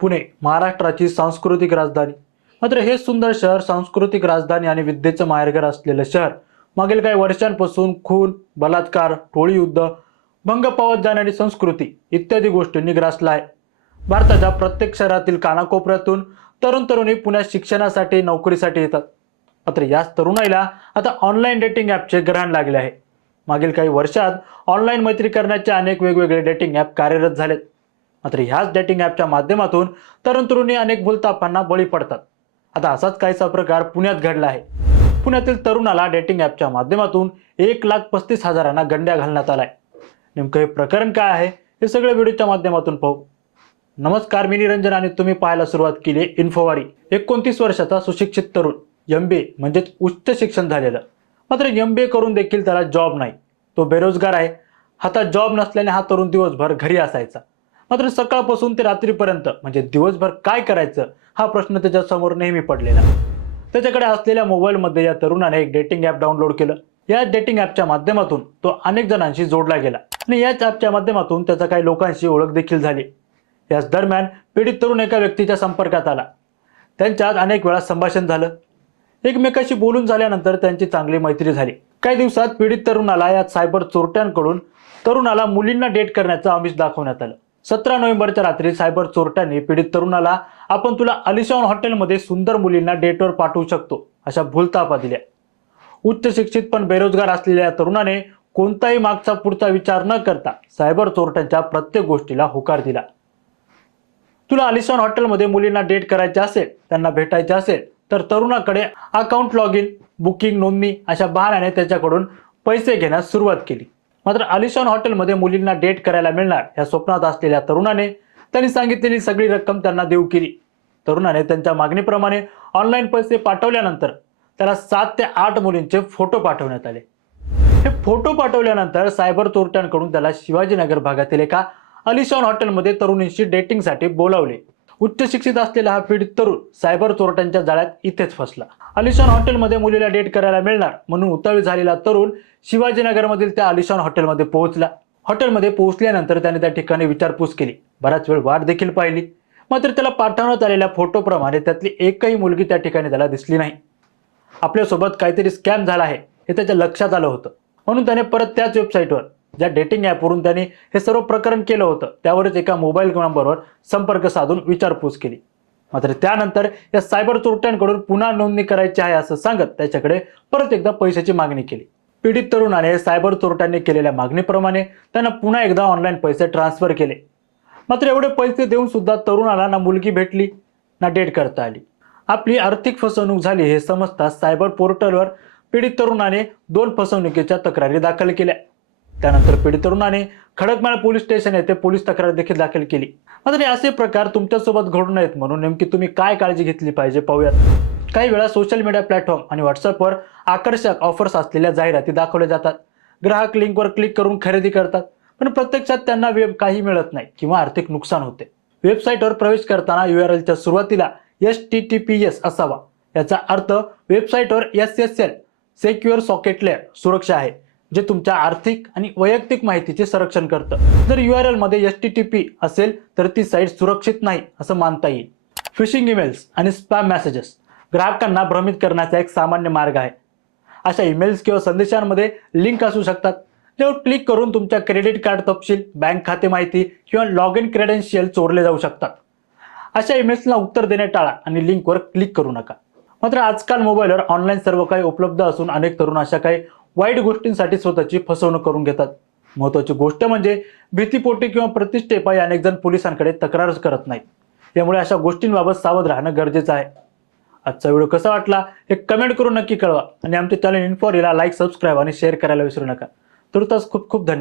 पुणे महाराष्ट्राची सांस्कृतिक राजधानी. मात्र हे सुंदर शहर सांस्कृतिक राजधानी आणि विद्येचं माहेरघर असलेलं शहर. मागील काही वर्षांपासून खून बलात्कार टोळी युद्ध भंग पावत जाणारी संस्कृती इत्यादी गोष्टींनी ग्रासला आहे. भारताच्या प्रत्येक शहरातील कानाकोपऱ्यातून तरुण तरुणी पुण्यात शिक्षणासाठी नोकरीसाठी येतात. मात्र याच तरुणाईला आता ऑनलाईन डेटिंग ॲपचे ग्रहण लागले आहे. मागील काही वर्षात ऑनलाईन मैत्री करण्याचे अनेक वेगवेगळे डेटिंग ॲप कार्यरत झालेत. मात्र ह्याच डेटिंग ॲपच्या माध्यमातून तरुण तरुणी अनेक भूलतापांना बळी पडतात. आता असाच काहीसा प्रकार पुण्यात घडला आहे. पुण्यातील तरुणाला डेटिंग ॲपच्या माध्यमातून एक लाख पस्तीस हजारांना गंड्या घालण्यात आलाय. नेमकं हे प्रकरण काय आहे हे सगळं व्हिडिओच्या माध्यमातून पाहू. नमस्कार मी निरंजन आणि तुम्ही पाहायला सुरुवात केली आहे इन्फोवारी एकोणतीस वर्षाचा सुशिक्षित तरुण. एम बी ए म्हणजेच उच्च शिक्षण झालेलं. मात्र एम बी ए करून देखील त्याला जॉब नाही. तो बेरोजगार आहे. हातात जॉब नसल्याने हा तरुण दिवसभर घरी असायचा. मात्र सकाळपासून ते रात्रीपर्यंत म्हणजे दिवसभर काय करायचं हा प्रश्न त्याच्यासमोर नेहमी पडलेला. त्याच्याकडे असलेल्या मोबाईलमध्ये या तरुणाने एक डेटिंग ॲप डाउनलोड केलं. या डेटिंग ॲपच्या माध्यमातून तो अनेक जणांशी जोडला गेला. आणि याच ॲपच्या माध्यमातून त्याचा काही लोकांशी ओळख देखील झाली. याच दरम्यान पीडित तरुण एका व्यक्तीच्या संपर्कात आला. त्यांच्यात अनेक वेळा संभाषण झालं. एकमेकाशी बोलून झाल्यानंतर त्यांची चांगली मैत्री झाली. काही दिवसात पीडित तरुणाला या सायबर चोरट्यांकडून तरुणाला मुलींना डेट करण्याचं आमिष दाखवण्यात आलं. सतरा नोव्हेंबरच्या रात्री सायबर चोरट्यांनी पीडित तरुणाला आपण तुला अलिशॉन हॉटेलमध्ये सुंदर मुलींना डेटवर पाठवू शकतो अशा भूलतापा दिल्या. उच्च शिक्षित पण बेरोजगार असलेल्या या तरुणाने कोणताही मागचा पुढचा विचार न करता सायबर चोरट्यांच्या प्रत्येक गोष्टीला होकार दिला. तुला अलिशॉन हॉटेलमध्ये मुलींना डेट करायचे असेल त्यांना भेटायचे असेल तर तरुणाकडे अकाउंट लॉग इन बुकिंग नोंदणी अशा बहाण्याने त्याच्याकडून पैसे घेण्यास सुरुवात केली. मात्र अलिशॉन हॉटेलमध्ये मुलींना डेट करायला मिळणार या स्वप्नात असलेल्या तरुणाने त्यांनी सांगितलेली सगळी रक्कम त्यांना देऊ केली. तरुणाने त्यांच्या मागणीप्रमाणे ऑनलाईन पैसे पाठवल्यानंतर त्याला सात ते आठ मुलींचे फोटो पाठवण्यात आले. हे फोटो पाठवल्यानंतर सायबर चोरट्यांकडून त्याला शिवाजीनगर भागातील एका अलिशॉन हॉटेलमध्ये तरुणींशी डेटिंगसाठी बोलावले. उच्च शिक्षित असलेला हा पीडित तरुण सायबर चोरट्यांच्या जाळ्यात इथेच फसला. अलिशान हॉटेलमध्ये मुलीला डेट करायला मिळणार म्हणून उतावी झालेला तरुण शिवाजीनगरमधील त्या अलिशान हॉटेलमध्ये पोहोचला. हॉटेलमध्ये पोहोचल्यानंतर त्याने त्या ठिकाणी विचारपूस केली. बराच वेळ वाट देखील पाहिली. मात्र त्याला पाठवण्यात आलेल्या फोटोप्रमाणे त्यातली एकही मुलगी त्या ठिकाणी त्याला दिसली नाही. आपल्यासोबत काहीतरी स्कॅम झाला आहे हे त्याच्या लक्षात आलं होतं. म्हणून त्याने परत त्याच वेबसाईटवर ज्या डेटिंग ॲपवरून त्याने हे सर्व प्रकरण केलं होतं त्यावरच एका मोबाईल नंबरवर संपर्क साधून विचारपूस केली. मात्र त्यानंतर या सायबर चोरट्यांकडून पुन्हा नोंदणी करायची आहे असं सांगत त्याच्याकडे परत एकदा पैशाची मागणी केली. पीडित तरुणाने सायबर चोरट्यांनी केलेल्या मागणीप्रमाणे त्यांना पुन्हा एकदा ऑनलाईन पैसे ट्रान्सफर केले. मात्र एवढे पैसे देऊन सुद्धा तरुणाला ना मुलगी भेटली ना डेट करता आली. आपली आर्थिक फसवणूक झाली हे समजता सायबर पोर्टलवर पीडित तरुणाने दोन फसवणुकीच्या तक्रारी दाखल केल्या. त्यानंतर पीडित तरुणाने खडकमाळ पोलीस स्टेशन येथे पोलीस तक्रार देखील दाखल केली. मात्र असे प्रकार तुमच्यासोबत घडू नयेत म्हणून नेमकी तुम्ही काय काळजी घेतली पाहिजे पाहूयात. काही वेळा सोशल मीडिया प्लॅटफॉर्म आणि व्हॉट्सअपवर आकर्षक ऑफर्स असलेल्या जाहिराती दाखवल्या जातात. ग्राहक लिंकवर क्लिक करून खरेदी करतात पण प्रत्यक्षात त्यांना वेब काही मिळत नाही किंवा आर्थिक नुकसान होते. वेबसाईटवर प्रवेश करताना यू आर एलच्या सुरुवातीला H T T P S असावा. याचा अर्थ वेबसाईटवर S S L secure socket layer सुरक्षा आहे. जे तुमच्या आर्थिक आणि वैयक्तिक माहितीचे संरक्षण करतं. जर यू आर एलमध्ये एस टी टी पी असेल तर ती साईट सुरक्षित नाही असं मानता येईल. फिशिंग ईमेल्स आणि स्पॅम मेसेजेस ग्राहकांना भ्रमित करण्याचा एक सामान्य मार्ग आहे. अशा ईमेल्स किंवा संदेशांमध्ये लिंक असू शकतात. जेव्हा क्लिक करून तुमच्या क्रेडिट कार्ड तपशील बँक खाते माहिती किंवा लॉग इन क्रेडेन्शियल चोरले जाऊ शकतात. अशा ईमेल्सला उत्तर देणे टाळा आणि लिंकवर क्लिक करू नका. मात्र आजकाल मोबाईलवर ऑनलाईन सर्व काही उपलब्ध असून अनेक तरुण अशा काही वाईट गोष्टींसाठी स्वतःची फसवणूक करून घेतात. महत्त्वाची गोष्ट म्हणजे भीतीपोटी किंवा प्रतिष्ठेपायी अनेक जण पोलिसांकडे तक्रारच करत नाहीत. यामुळे अशा गोष्टींबाबत सावध राहणं गरजेचं आहे. आजचा व्हिडिओ कसा वाटला हे कमेंट करून नक्की कळवा. आणि आमच्या चॅनल इन्फॉरीला लाईक सबस्क्राईब आणि शेअर करायला विसरू नका. तुर्तास खूप खूप धन्यवाद.